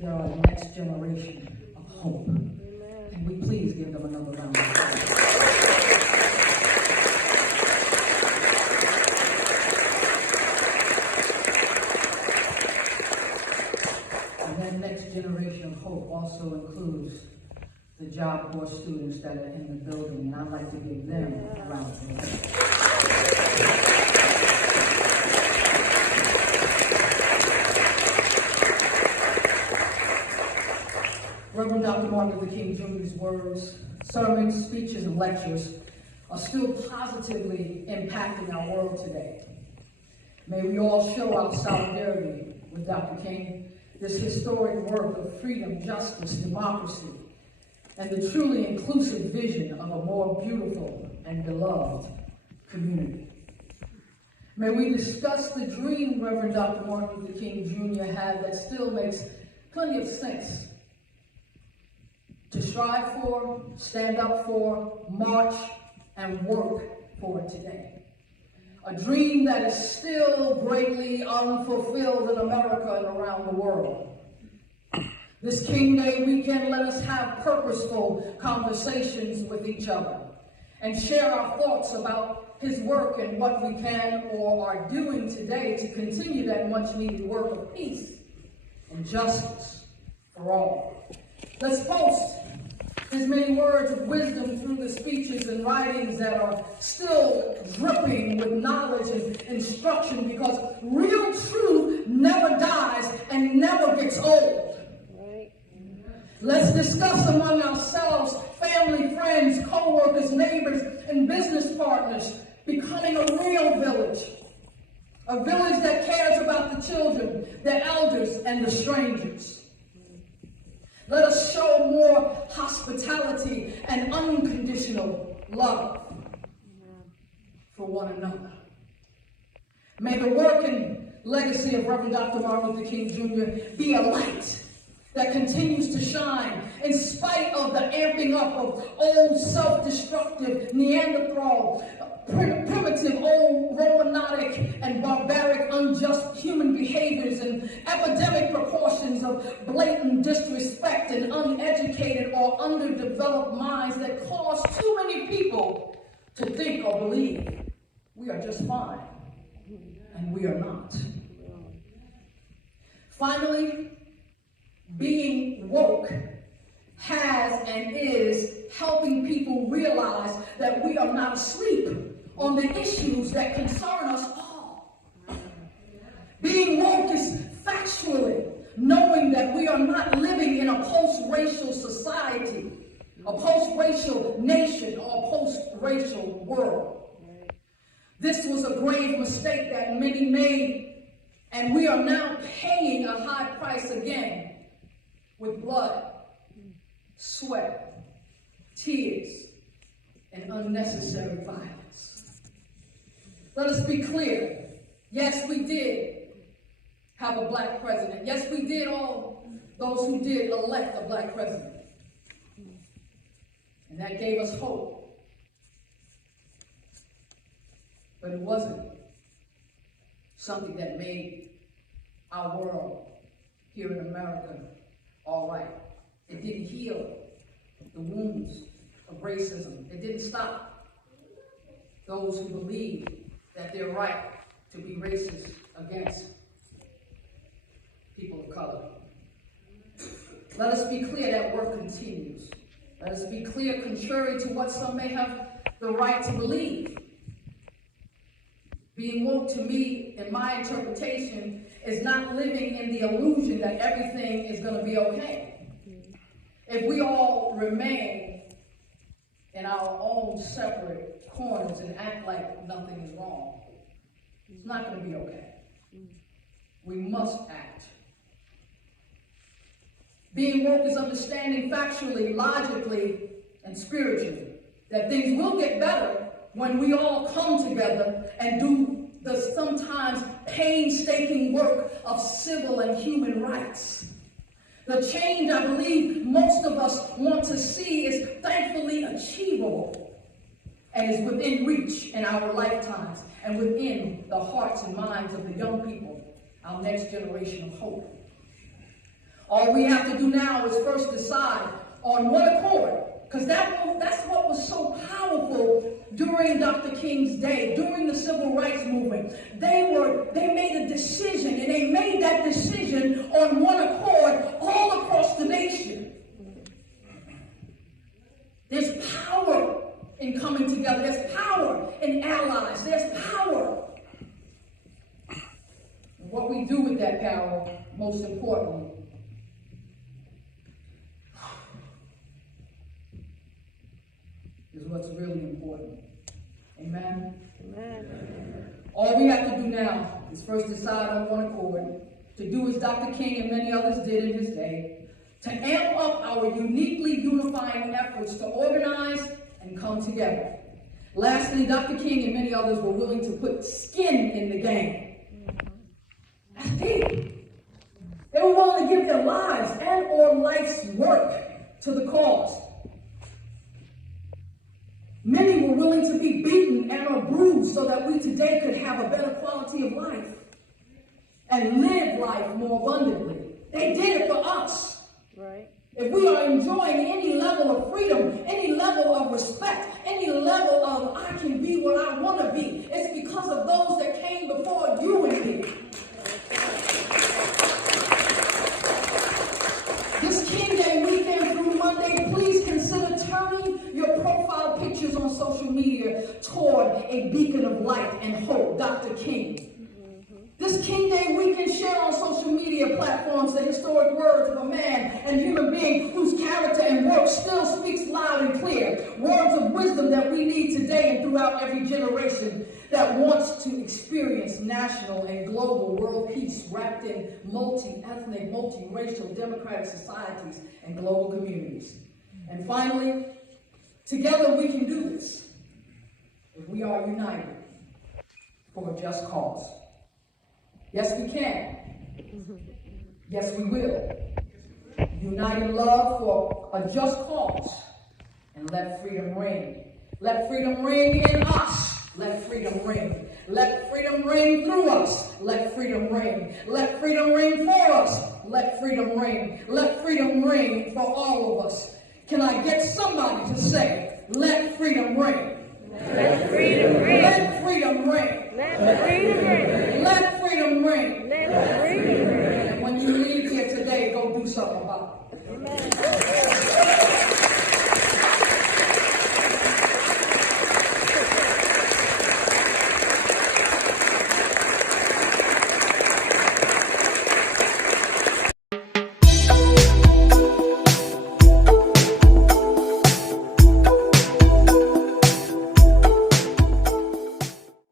They're our next generation of hope. Can we please give them another round of applause? And that next generation of hope also includes the Job Corps students that are in the building, and I'd like to give them a round of applause. Reverend Dr. Martin Luther King Jr.'s words, sermons, speeches, and lectures are still positively impacting our world today. May we all show our solidarity with Dr. King, this historic work of freedom, justice, democracy, and the truly inclusive vision of a more beautiful and beloved community. May we discuss the dream Reverend Dr. Martin Luther King Jr. had that still makes plenty of sense to strive for, stand up for, march, and work for today. A dream that is still greatly unfulfilled in America and around the world. This King Day weekend, let us have purposeful conversations with each other and share our thoughts about his work and what we can or are doing today to continue that much needed work of peace and justice for all. Let's post his many words of wisdom through the speeches and writings that are still dripping with knowledge and instruction, because real truth never dies and never gets old. Right. Let's discuss among ourselves, family, friends, co-workers, neighbors, and business partners, becoming a real village. A village that cares about the children, the elders, and the strangers. Let us show more hospitality and unconditional love for one another. May the work and legacy of Reverend Dr. Martin Luther King Jr. be a light that continues to shine in spite of the amping up of old self-destructive Neanderthal, primitive old Romantic and barbaric unjust human behaviors and epidemic proportions of blatant disrespect and uneducated or underdeveloped minds that cause too many people to think or believe we are just fine, and we are not. Finally, being woke has and is helping people realize that we are not asleep on the issues that concern us all. Being woke is factually knowing that we are not living in a post-racial society, a post-racial nation, or a post-racial world. This was a grave mistake that many made, and we are now paying a high price again with blood, sweat, tears, and unnecessary violence. Let us be clear. Yes, we did have a black president. Yes, we did, all those who did elect a black president. And that gave us hope. But it wasn't something that made our world here in America all right. It didn't heal the wounds of racism. It didn't stop those who believe that they're right to be racist against people of color. Let us be clear that work continues. Let us be clear, contrary to what some may have the right to believe. Being woke, to me, in my interpretation, is not living in the illusion that everything is going to be okay. If we all remain in our own separate corners and act like nothing is wrong, it's not going to be okay. We must act. Being woke is understanding factually, logically, and spiritually that things will get better when we all come together and do the sometimes painstaking work of civil and human rights. The change I believe most of us want to see is thankfully achievable and is within reach in our lifetimes and within the hearts and minds of the young people, our next generation of hope. All we have to do now is first decide on one accord, because that's what was so powerful during Dr. King's day, during the Civil Rights Movement. They made a decision, and they made that decision on one accord all across the nation. There's power in coming together. There's power in allies. There's power. And what we do with that power, most importantly, is what's really important. Amen? Amen. All we have to do now is first decide on one accord, to do as Dr. King and many others did in his day, to amp up our uniquely unifying efforts to organize and come together. Lastly, Dr. King and many others were willing to put skin in the game. That's big. They were willing to give their lives and or life's work to the cause. Many were willing to be beaten and or bruised so that we today could have a better quality of life and live life more abundantly. They did it for us. Right. If we are enjoying any level of freedom, any level of respect, any level of I can be what I want to be, it's because of those that came before you and me. This King Day weekend through Monday, please consider turning your profile pictures on social media toward a beacon of light and hope, Dr. King. This King Day weekend, share on social media platforms the historic words of a man and human being whose character and work still speaks loud and clear. Words of wisdom that we need today and throughout every generation that wants to experience national and global world peace wrapped in multi-ethnic, multi-racial democratic societies and global communities. And finally, together we can do this if we are united for a just cause. Yes, we can. Yes, we will. Unite in love for a just cause. And let freedom reign. Let freedom ring in us. Let freedom ring. Let freedom ring through us. Let freedom ring. Let freedom ring for us. Let freedom ring. Let freedom ring for all of us. Can I get somebody to say, let freedom ring? Let freedom ring. Let freedom ring. Let freedom ring. Let freedom ring. Let freedom ring. And when you leave here today, go do something about it. Amen.